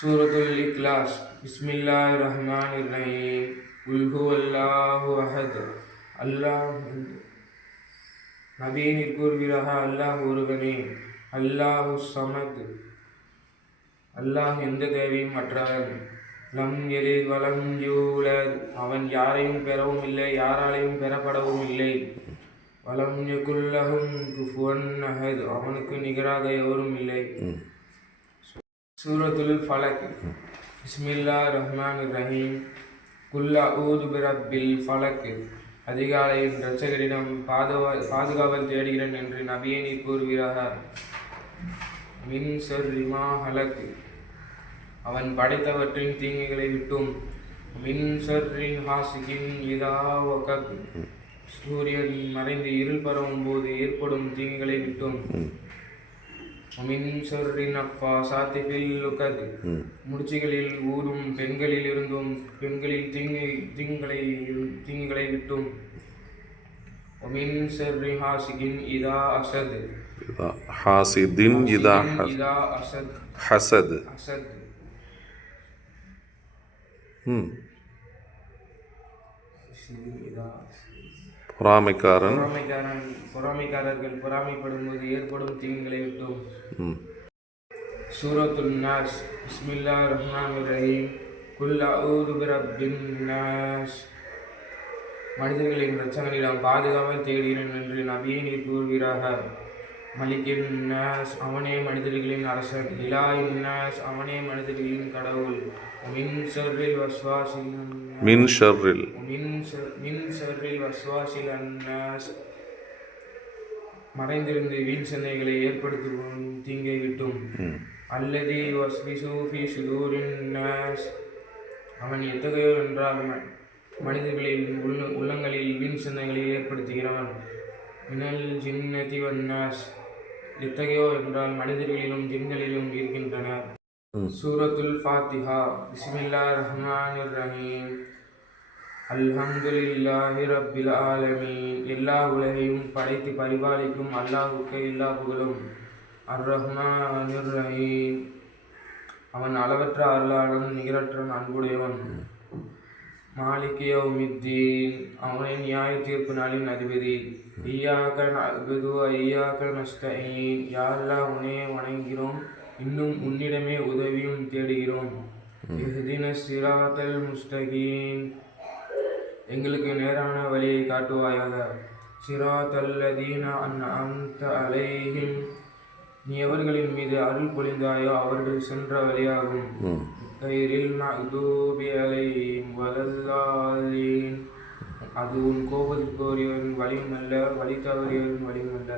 சூரத்துல் இக்லாஸ். பிஸ்மில்லாஹிர் ரஹ்மானிர் ரஹீம். குல் ஹுவல்லாஹு அஹத். அல்லாஹ் நபியே நீர் கூறுவீராக, அல்லாஹ் ஒருவனே. அல்லாஹு ஸமத், அல்லாஹ் எந்த தேவையும் அற்றவன். லம் யலித் வலம் யூலத், அவன் யாரையும் பெறவும் இல்லை, யாராலையும் பெறப்படவும் இல்லை. வலம் யகுல் லஹு குஃபுவன் அஹத், அவனுக்கு நிகராக எவரும் இல்லை. சூரத்துல் ஃபலக். பிஸ்மில்லாஹிர் ரஹ்மானிர் ரஹீம். குல் அஊது பிரப்பில் ஃபலக், அதிகாலையின் இரட்சகரிடம் பாதுகாவல் தேடுகிறேன் என்று நபியே நீர் கூறுவீராக. மின் ஷர்ரி மா ஹலக், அவன் படைத்தவற்றின் தீங்குகளை விட்டும். மின் ஷர்ரி ஹாசிகின் இதா வகப், சூரியன் மறைந்து இருள் பரவும் போது ஏற்படும் தீங்குகளை விட்டும். மின் ஷர்ரி நஃபாஸாத்தி ஃபில் உகத், முடிச்சுகளில் ஊதும் பெண்களில் தீங்குகளை விட்டும். மின் ஷர்ரி ஹாசிகின் இதா அஸத், ஹாசிதின் இதா ஹஸத். பொறாமைக்காரர்கள் பொறாமைப்படும் போது ஏற்படும் தீங்குகளை விட்டும். சூரத்துல் நாஸ். பிஸ்மில்லாஹிர் ரஹ்மானிர் ரஹீம். குல் அஊது பிரப்பின் நாஸ், மனிதர்களின் இரட்சகனிடம் பாதுகாவல் தேடுகிறேன் என்று நபியே நீர் கூறுவீராக. மலிக்கின் நாஸ், அவனே மனிதர்களின் அரசன். இலாஹின் நாஸ், அவனே மனிதர்களின் கடவுள். மின் ஷர்ரில் வஸ்வாசில் அன்னாஸ், மறைந்திருந்து வீண் சிந்தனைகளை ஏற்படுத்தும் தீங்கை விட்டும். அல்லதி வஸ்விசு ஃபீ சுதூரின் நாஸ், அவன் எத்தகையோ என்றால் மனிதர்களின் உள்ளங்களில் வீண் சிந்தனைகளை ஏற்படுத்துகிறான். மினல் ஜின்னதி வன்னாஸ், எத்தகையோ என்றால் மனிதர்களிலும் ஜின்களிலும் இருக்கின்றனர். சூரத்துல் ஃபாத்திஹா. பிஸ்மில்லாஹிர் ரஹ்மானிர் ரஹீம். அல்ஹம்துலில்லாஹி ரப்பில் ஆலமீன், எல்லா உலகையும் படைத்து பரிபாலிக்கும் அல்லாஹுக்கு எல்லா புகழும். அர் ரஹ்மானிர் ரஹீம், அவன் அளவற்ற அருளாளன், நிகரற்ற அன்புடையவன். மாலிகி யௌமித்தீன், அவனே நியாய தீர்ப்பு நாளின் அதிபதி. இய்யாக நஅ்புது வ இய்யாக நஸ்தஈன், யா அல்லாஹ் உன்னை வணங்குகிறோம், இன்னும் உன்னிடமே உதவியும் தேடுகிறோம். இஹ்தினஸ் ஸிராத்தல் முஸ்தகீம், எங்களுக்கு நேரான வழியை காட்டுவாயாக. ஸிராத்தல் லதீன அன்அம்த அலைஹிம், நீ எவர்களின் மீது அருள் பொழிந்தாயோ அவர்கள் சென்ற வழியாகும். கைரில் மக்தூபி அலைஹிம் வலல்லாலீன், அது உன் கோபத்திற்குரியவரின் வழியும் அல்ல, வழி தவறியவரின் வழியும் அல்ல.